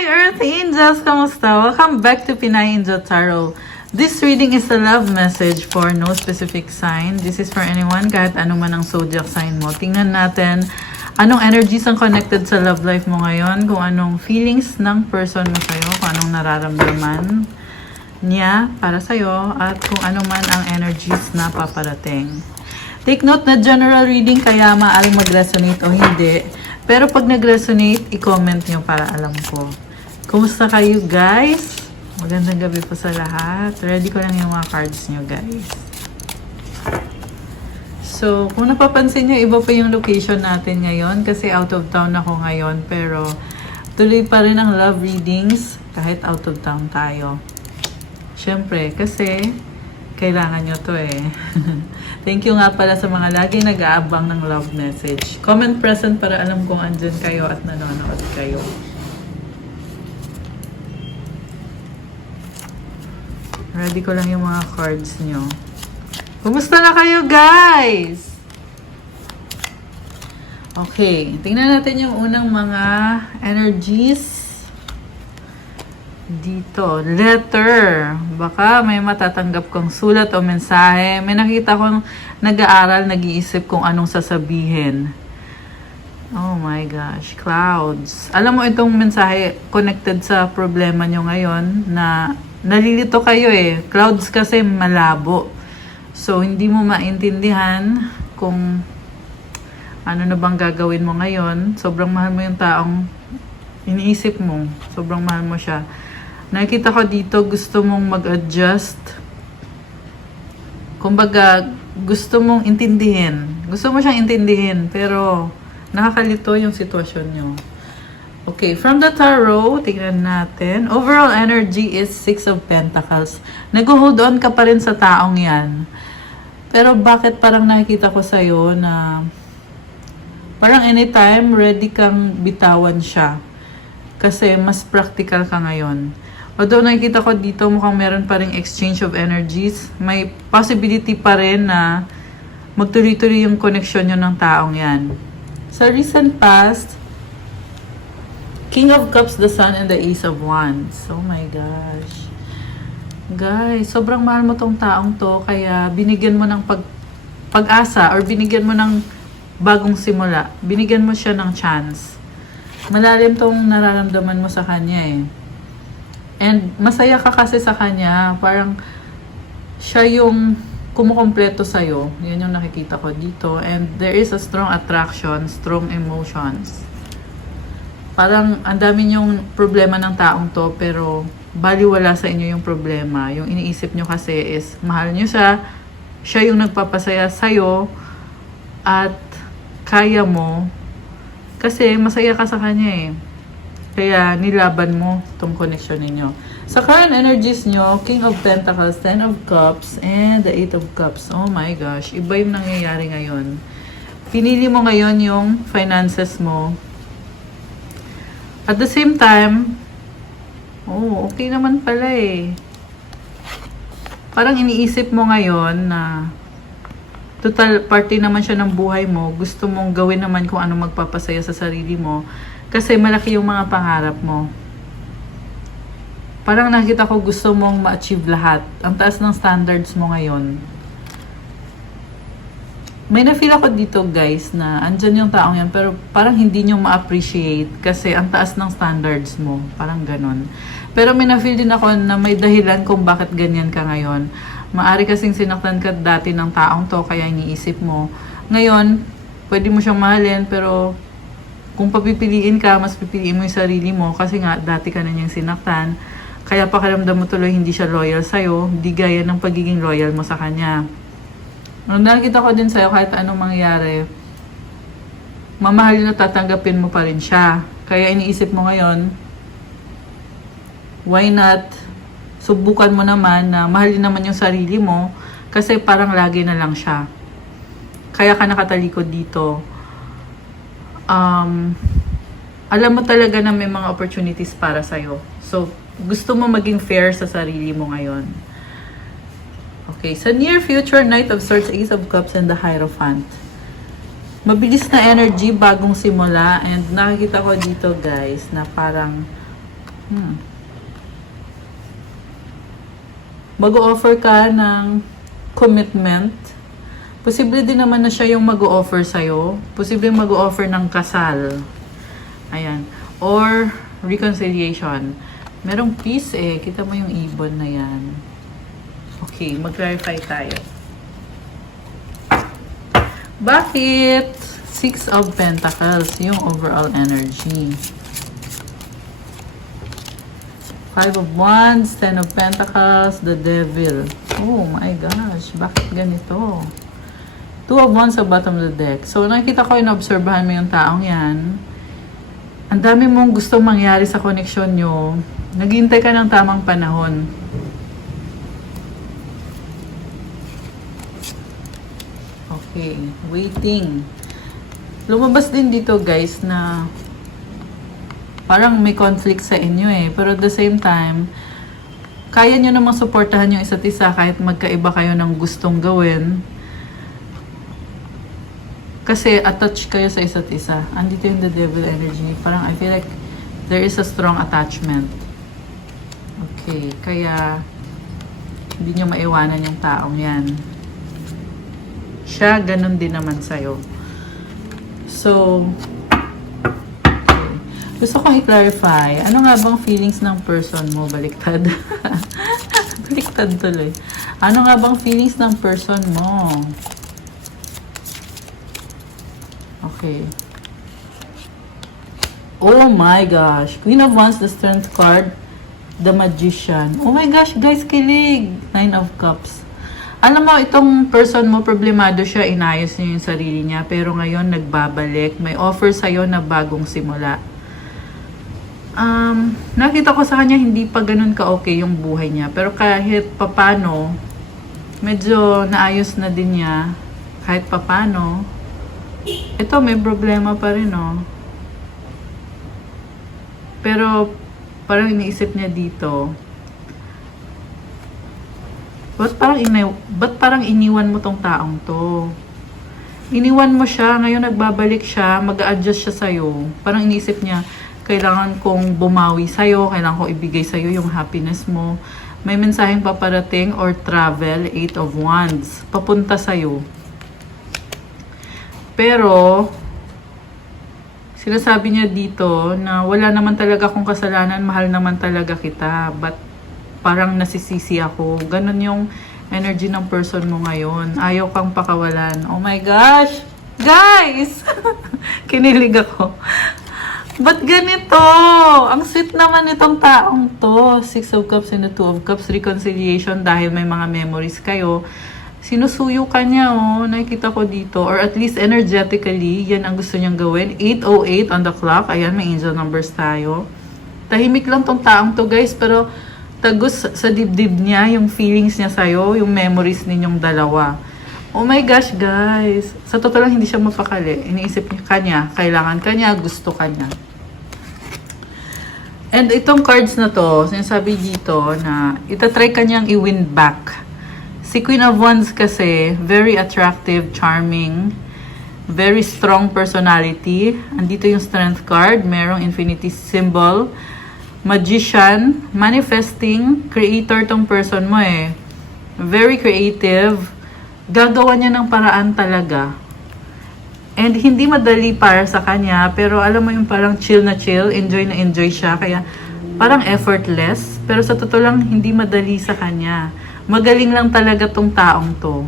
Hi, Earth Angels! Kamusta? Welcome back to Pinay Angel Tarot. This reading is a love message for no specific sign. This is for anyone, kahit ano man ang zodiac sign mo. Tingnan natin anong energies ang connected sa love life mo ngayon, kung anong feelings ng person mo sa'yo, kung anong nararamdaman niya para sa'yo, at kung ano man ang energies na paparating. Take note na general reading, kaya maaaring mag-resonate o hindi. Pero pag nag-resonate, i-comment nyo para alam ko. Kumusta kayo, guys? Magandang gabi po sa lahat. Ready ko lang yung mga cards nyo, guys. So, kung napapansin nyo, iba pa yung location natin ngayon kasi out of town ako ngayon. Pero, tuloy pa rin ang love readings kahit out of town tayo. Siyempre, kasi kailangan nyo to eh. Thank you nga pala sa mga lagi nag-aabang ng love message. Comment present para alam kung andyan kayo at nanonood kayo. Ready ko lang yung mga cards nyo. Kumusta na kayo, guys? Okay, tingnan natin yung unang mga energies dito. Letter. Baka may matatanggap kong sulat o mensahe. May nakita kong nag-aaral, nag-iisip kung anong sasabihin. Oh my gosh. Clouds. Alam mo itong mensahe connected sa problema nyo ngayon na nalilito kayo eh. Clouds kasi malabo. So, hindi mo maintindihan kung ano na bang gagawin mo ngayon. Sobrang mahal mo yung taong iniisip mo. Sobrang mahal mo siya. Nakikita ko dito, gusto mong mag-adjust. Kumbaga, gusto mong intindihin. Gusto mo siyang intindihin, pero nakakalito yung sitwasyon nyo. Okay, from the tarot, tingnan natin. Overall energy is 6 of Pentacles. Nag-hold on ka pa rin sa taong yan. Pero bakit parang nakikita ko sa'yo na parang anytime ready kang bitawan siya. Kasi mas practical ka ngayon. Although nakikita ko dito mukhang meron pa ring exchange of energies, may possibility pa rin na magtuloy-tuloy yung connection nyo ng taong yan. Sa recent past, King of Cups, the Sun, and the Ace of Wands. Oh my gosh. Guys, sobrang mahal mo tong taong to, kaya binigyan mo ng pag-asa or binigyan mo ng bagong simula. Binigyan mo siya ng chance. Malalim tong nararamdaman mo sa kanya eh. And masaya ka kasi sa kanya, parang siya yung kumukompleto sa'yo. Yan yung nakikita ko dito. And there is a strong attraction, strong emotions. Parang ang dami yung problema ng taong to, pero baliwala sa inyo yung problema. Yung iniisip nyo kasi is, mahal nyo siya, siya yung nagpapasaya sa'yo, at kaya mo, kasi masaya ka sa kanya eh. Kaya nilaban mo itong connection ninyo. Sa current energies nyo, King of Pentacles, 10 of Cups, and the 8 of Cups. Oh my gosh, iba yung nangyayari ngayon. Pinili mo ngayon yung finances mo. At the same time, oh, okay naman pala eh. Parang iniisip mo ngayon na total party naman siya ng buhay mo. Gusto mong gawin naman kung ano magpapasaya sa sarili mo. Kasi malaki yung mga pangarap mo. Parang nakita ko gusto mong ma-achieve lahat. Ang taas ng standards mo ngayon. May na-feel ako dito guys na andyan yung taong yan pero parang hindi nyo ma-appreciate kasi ang taas ng standards mo. Parang ganon. Pero may na-feel din ako na may dahilan kung bakit ganyan ka ngayon. Maari kasing sinaktan ka dati ng taong to kaya iniisip mo. Ngayon, pwede mo siyang mahalin pero kung papipiliin ka, mas pipiliin mo yung sarili mo kasi nga dati ka na niyang sinaktan. Kaya pakiramdam mo tuloy hindi siya loyal sa'yo, hindi gaya ng pagiging loyal mo sa kanya. Nung nakita ko din sa'yo kahit anong mangyari, mamahalin at tatanggapin mo pa rin siya. Kaya iniisip mo ngayon, why not subukan mo naman na mahalin naman yung sarili mo kasi parang lagi na lang siya. Kaya ka nakatalikod dito. Alam mo talaga na may mga opportunities para sa'yo. So, gusto mo maging fair sa sarili mo ngayon. Okay, sa near future, Knight of Swords, Ace of Cups, and the Hierophant. Mabilis na energy, bagong simula, and nakikita ko dito guys, na parang Mag-o-offer ka ng commitment. Posible din naman na siya yung mag-o-offer sa'yo. Posible mag-o-offer ng kasal. Ayan. Or reconciliation. Merong peace eh. Kita mo yung ibon na yan. Okay, mag-clarify tayo. Bakit? Six of Pentacles, yung overall energy. Five of Wands, Ten of Pentacles, the Devil. Oh my gosh, bakit ganito? Two of Wands sa bottom of the deck. So, nakikita ko, inobserbahan mo yung taong yan. Ang dami mong gustong mangyari sa koneksyon nyo. Naghihintay ka ng tamang panahon. Okay, waiting. Lumabas din dito guys na parang may conflict sa inyo eh. Pero at the same time, kaya nyo namang suportahan yung isa't isa kahit magkaiba kayo ng gustong gawin. Kasi attached kayo sa isa't isa. Andito yung the devil energy. Parang I feel like there is a strong attachment. Okay, kaya hindi nyo maiwanan yung taong yan. Siya, ganun din naman sa'yo. So, okay. Gusto kong i-clarify, ano nga bang feelings ng person mo? Baliktad. Baliktad tuloy. Ano nga bang feelings ng person mo? Okay. Oh my gosh. Queen of Wands, the Strength card, the Magician. Oh my gosh, guys, kilig. Nine of Cups. Alam mo, itong person mo, problemado siya, inayos niya yung sarili niya, pero ngayon, nagbabalik. May offer sa'yo na bagong simula. Nakita ko sa kanya, hindi pa ganun ka-okay yung buhay niya. Pero kahit papano, medyo naayos na din niya. Kahit papano, ito, may problema pa rin, oh. Pero, parang iniisip niya dito, ba't parang iniwan mo tong taong to? Iniwan mo siya, ngayon nagbabalik siya, mag-a-adjust siya sa'yo. Parang iniisip niya, kailangan kong bumawi sa'yo, kailangan kong ibigay sa'yo yung happiness mo. May mensaheng paparating or travel, Eight of Wands, papunta sa'yo. Pero, sinasabi niya dito na wala naman talaga akong kasalanan, mahal naman talaga kita, but parang nasisisi ako. Ganon yung energy ng person mo ngayon. Ayaw kang pakawalan. Oh my gosh! Guys! Kinilig ako. Ba't ganito? Ang sweet naman itong taong to. Six of Cups and the Two of Cups. Reconciliation dahil may mga memories kayo. Sinusuyo ka niya, oh. Nakikita ko dito. Or at least energetically, yan ang gusto niyang gawin. 8:08 on the clock. Ayan, may angel numbers tayo. Tahimik lang tong taong to, guys. Pero tagos sa dibdib niya, yung feelings niya sa'yo, yung memories ninyong dalawa. Oh my gosh, guys. Sa totoo lang, hindi siya mapakali. Iniisip niya kanya, kailangan kanya, gusto kanya. And itong cards na to, sinasabi dito na itatry kanyang i-win back. Si Queen of Wands kasi, very attractive, charming, very strong personality. Andito yung Strength card, merong infinity symbol. Magician, manifesting, creator tong person mo eh. Very creative. Gagawa niya ng paraan talaga. And hindi madali para sa kanya, pero alam mo yung parang chill na chill, enjoy na enjoy siya, kaya parang effortless, pero sa totoo lang hindi madali sa kanya. Magaling lang talaga tong taong to.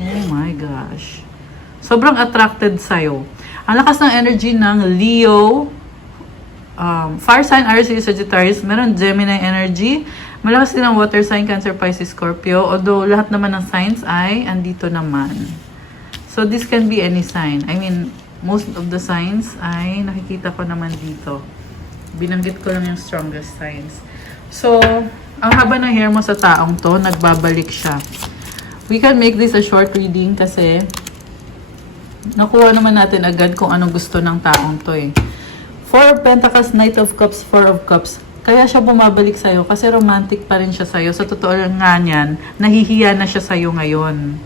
Oh my gosh. Sobrang attracted sa'yo. Ang lakas ng energy ng Leo, fire sign, Aries, Sagittarius, meron Gemini energy, malakas din ang water sign, Cancer, Pisces, Scorpio, although lahat naman ng signs ay andito naman. So this can be any sign. I mean, most of the signs ay nakikita ko naman dito. Binanggit ko lang yung strongest signs. So, ang haba ng hair mo sa taong to, nagbabalik siya. We can make this a short reading kasi nakuha naman natin agad kung anong gusto ng taong to eh. Four of Pentacles, Knight of Cups, Four of Cups. Kaya siya bumabalik sa'yo kasi romantic pa rin siya sa'yo. Sa totoo lang nga niyan, nahihiya na siya sa'yo ngayon.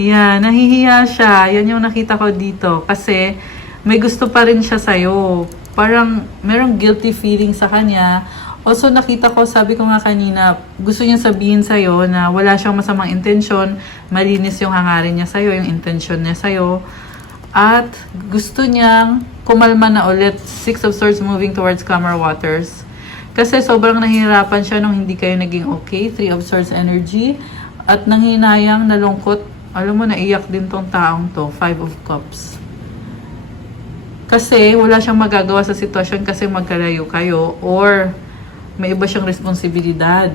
Yan, nahihiya siya. Yan yung nakita ko dito. Kasi may gusto pa rin siya sa'yo. parang merong guilty feeling sa kanya. Also, nakita ko, sabi ko nga kanina, gusto niya sabihin sa'yo na wala siyang masamang intensyon, malinis yung hangarin niya sa'yo, yung intensyon niya sa'yo, at gusto niyang kumalma na ulit. Six of Swords moving towards calmer waters. Kasi sobrang nahihirapan siya nung hindi kayo naging okay. Three of Swords energy. At nanghinayang, nalungkot. Alam mo, naiyak din tong taong to. Five of Cups. Kasi wala siyang magagawa sa sitwasyon kasi magkalayo kayo or may iba siyang responsibilidad.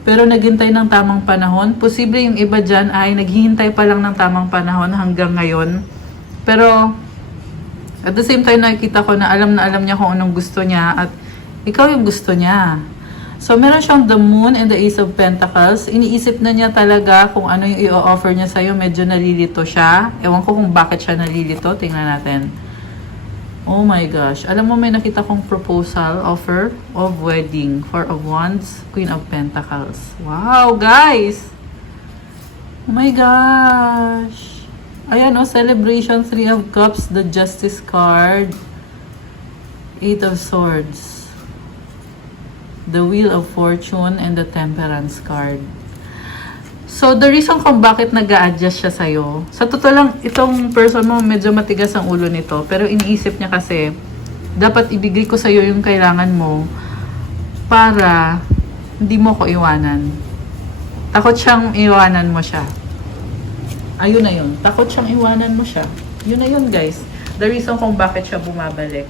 Pero naghintay ng tamang panahon. Posible yung iba dyan ay naghihintay pa lang ng tamang panahon hanggang ngayon. Pero at the same time nakikita ko na alam niya kung anong gusto niya at ikaw yung gusto niya. So meron siyang the Moon and the Ace of Pentacles. Iniisip na niya talaga kung ano yung i-offer niya sa'yo. Medyo nalilito siya. Ewan ko kung bakit siya nalilito. Tingnan natin. Oh my gosh. Alam mo, may nakita kong proposal, offer of wedding. Four of Wands, Queen of Pentacles. Wow, guys! Oh my gosh! Ayan, oh, celebration, Three of Cups, the Justice card, Eight of Swords, the Wheel of Fortune, and the Temperance card. So, the reason kung bakit nag-a-adjust siya sa'yo, sa totoo lang, itong person mo, medyo matigas ang ulo nito. Pero iniisip niya kasi, dapat ibigay ko sa'yo yung kailangan mo para hindi mo ko iwanan. Takot siyang iwanan mo siya. Ayun na yun. Takot siyang iwanan mo siya. Yun na yun, guys. The reason kung bakit siya bumabalik.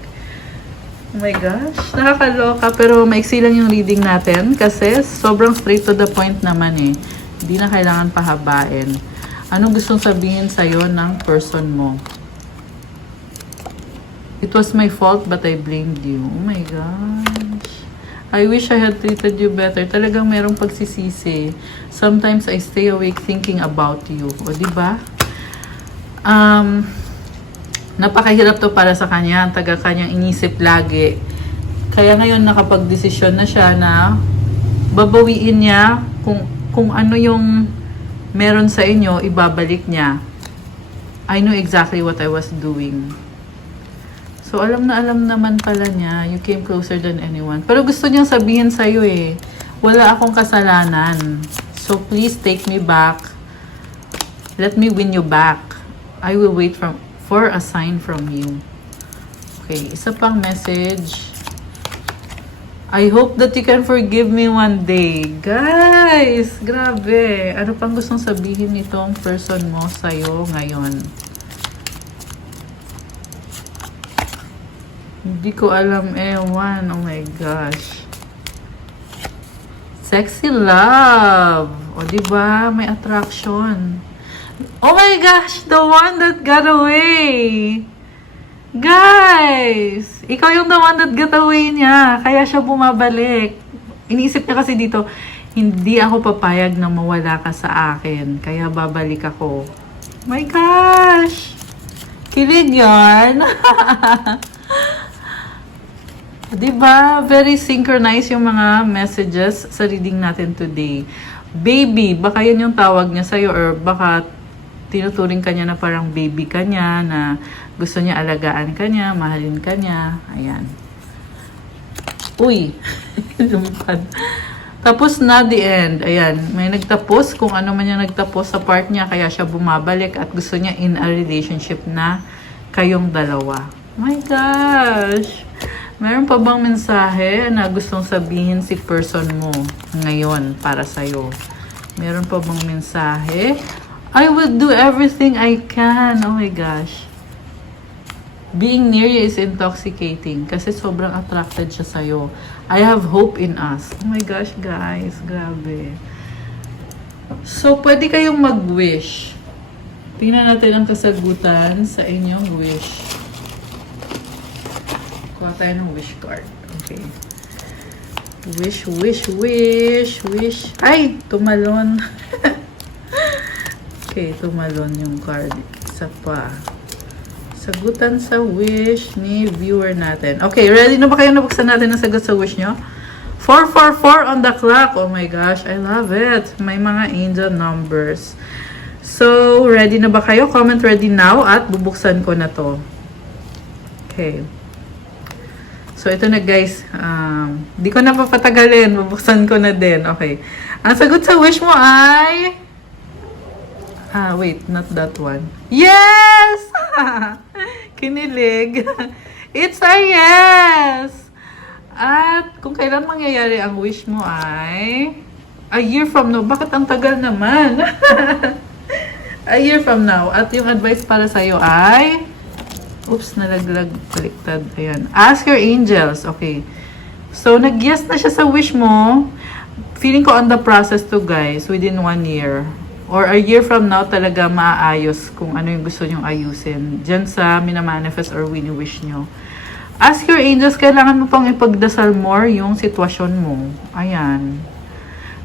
Oh my gosh. Nakakaloka. Pero maiksi lang yung reading natin kasi sobrang straight to the point naman eh. Hindi na kailangan pahabain. Anong gustong sabihin sa'yo ng person mo? It was my fault but I blamed you. Oh my gosh. I wish I had treated you better. Talagang merong pagsisisi. Sometimes I stay awake thinking about you. O, diba? Napakahirap to para sa kanya. Ang taga kanyang inisip lagi. Kaya ngayon nakapag-desisyon na siya na babawiin niya kung ano yung meron sa inyo, ibabalik niya. I know exactly what I was doing. So, alam naman pala niya, you came closer than anyone. Pero gusto niyang sabihin sa'yo eh, wala akong kasalanan. So, please take me back. Let me win you back. I will wait for a sign from you. Okay, isa pang message. I hope that you can forgive me one day. Guys, grabe. Ano pang gustong sabihin nitong person mo sa'yo ngayon? Hindi ko alam, ewan. Oh my gosh. Sexy love. O, diba? May attraction. Oh my gosh! The one that got away! Guys! Ikaw yung the one that got away niya. Kaya siya bumabalik. Iniisip niya kasi dito, hindi ako papayag na mawala ka sa akin. Kaya babalik ako. My gosh! Kilig yarn. Diba? Very synchronized yung mga messages sa reading natin today. Baby, baka yun yung tawag niya sa'yo or baka tinuturing ka niya na parang baby ka niya, na gusto niya alagaan ka niya, mahalin ka niya. Ayan. Uy! Lumipad. Tapos na the end. Ayan. May nagtapos. Kung ano man yung nagtapos sa part niya, kaya siya bumabalik at gusto niya in a relationship na kayong dalawa. My gosh! Meron pa bang mensahe na gustong sabihin si person mo ngayon para sa'yo? Meron pa bang mensahe? I will do everything I can. Oh my gosh. Being near you is intoxicating kasi sobrang attracted siya sa'yo. I have hope in us. Oh my gosh, guys. Grabe. So, pwede kayong mag-wish. Tingnan natin ang kasagutan sa inyong wish. Kuha tayo ng wish card. Okay. Wish, wish, wish, wish. Ay! Tumalon. Okay, tumalon yung card. Isa pa. Sagutan sa wish ni viewer natin. Okay, ready na ba kayo? Nabuksan natin ang sagot sa wish nyo? 444 on the clock. Oh my gosh, I love it. May mga angel numbers. So, ready na ba kayo? Comment ready now at bubuksan ko na to. Okay. So, ito na guys. Di ko na papatagalin. Bubuksan ko na din. Okay. Ang sagot sa wish mo ay... wait. Not that one. Yes! Kinilig. It's a yes! At kung kailan mangyayari ang wish mo ay... A year from now. Bakit ang tagal naman? A year from now. At yung advice para sa'yo ay... Oops, nalaglag, baliktad. Ayan. Ask your angels. Okay. So, nag-yes na siya sa wish mo. Feeling ko on the process to guys, within 1 year. Or a year from now, talaga maaayos kung ano yung gusto nyong ayusin. Diyan sa minamanifest or wini-wish nyo. Ask your angels, kailangan mo pang ipagdasal more yung sitwasyon mo. Ayan.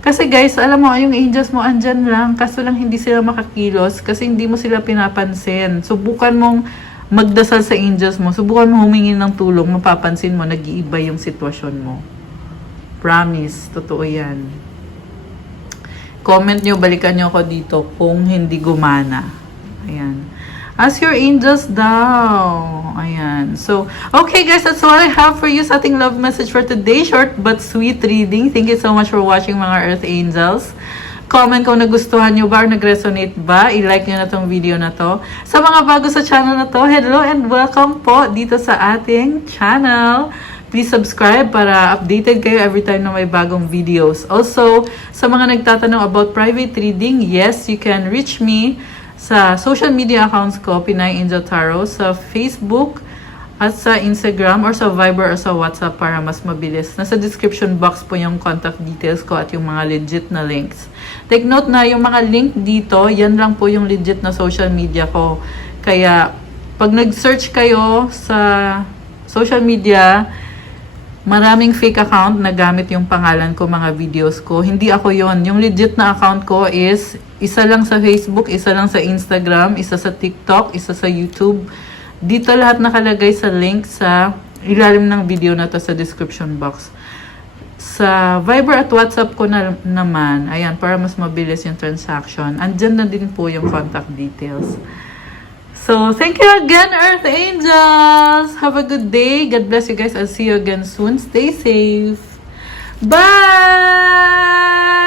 Kasi guys, alam mo, yung angels mo andyan lang. Kaso lang hindi sila makakilos kasi hindi mo sila pinapansin. Subukan mong magdasal sa angels mo, subukan mo humingi ng tulong, mapapansin mo, nag-iiba yung sitwasyon mo. Promise, totoo yan. Comment nyo, balikan nyo ako dito kung hindi gumana. Ayan. Ask your angels daw. Ayan. So, okay guys, that's all I have for you sa ating love message for today. Short but sweet reading. Thank you so much for watching mga Earth Angels. Comment kung nagustuhan nyo ba or nag-resonate ba. I-like nyo na tong video na to. Sa mga bago sa channel na to, hello and welcome po dito sa ating channel. Please subscribe para updated kayo every time na may bagong videos. Also, sa mga nagtatanong about private reading, yes, you can reach me sa social media accounts ko, Pinay Angel Tarot, sa Facebook, at sa Instagram or sa Viber or sa WhatsApp para mas mabilis. Nasa description box po yung contact details ko at yung mga legit na links. Take note na yung mga link dito, yan lang po yung legit na social media ko. Kaya, pag nag-search kayo sa social media, maraming fake account na gamit yung pangalan ko, mga videos ko. Hindi ako yon. Yung legit na account ko is isa lang sa Facebook, isa lang sa Instagram, isa sa TikTok, isa sa YouTube. Dito lahat nakalagay sa link sa ilalim ng video na to sa description box. Sa Viber at WhatsApp ko na naman, ayan, para mas mabilis yung transaction. Andyan na din po yung contact details. So, thank you again, Earth Angels! Have a good day. God bless you guys. I'll see you again soon. Stay safe. Bye!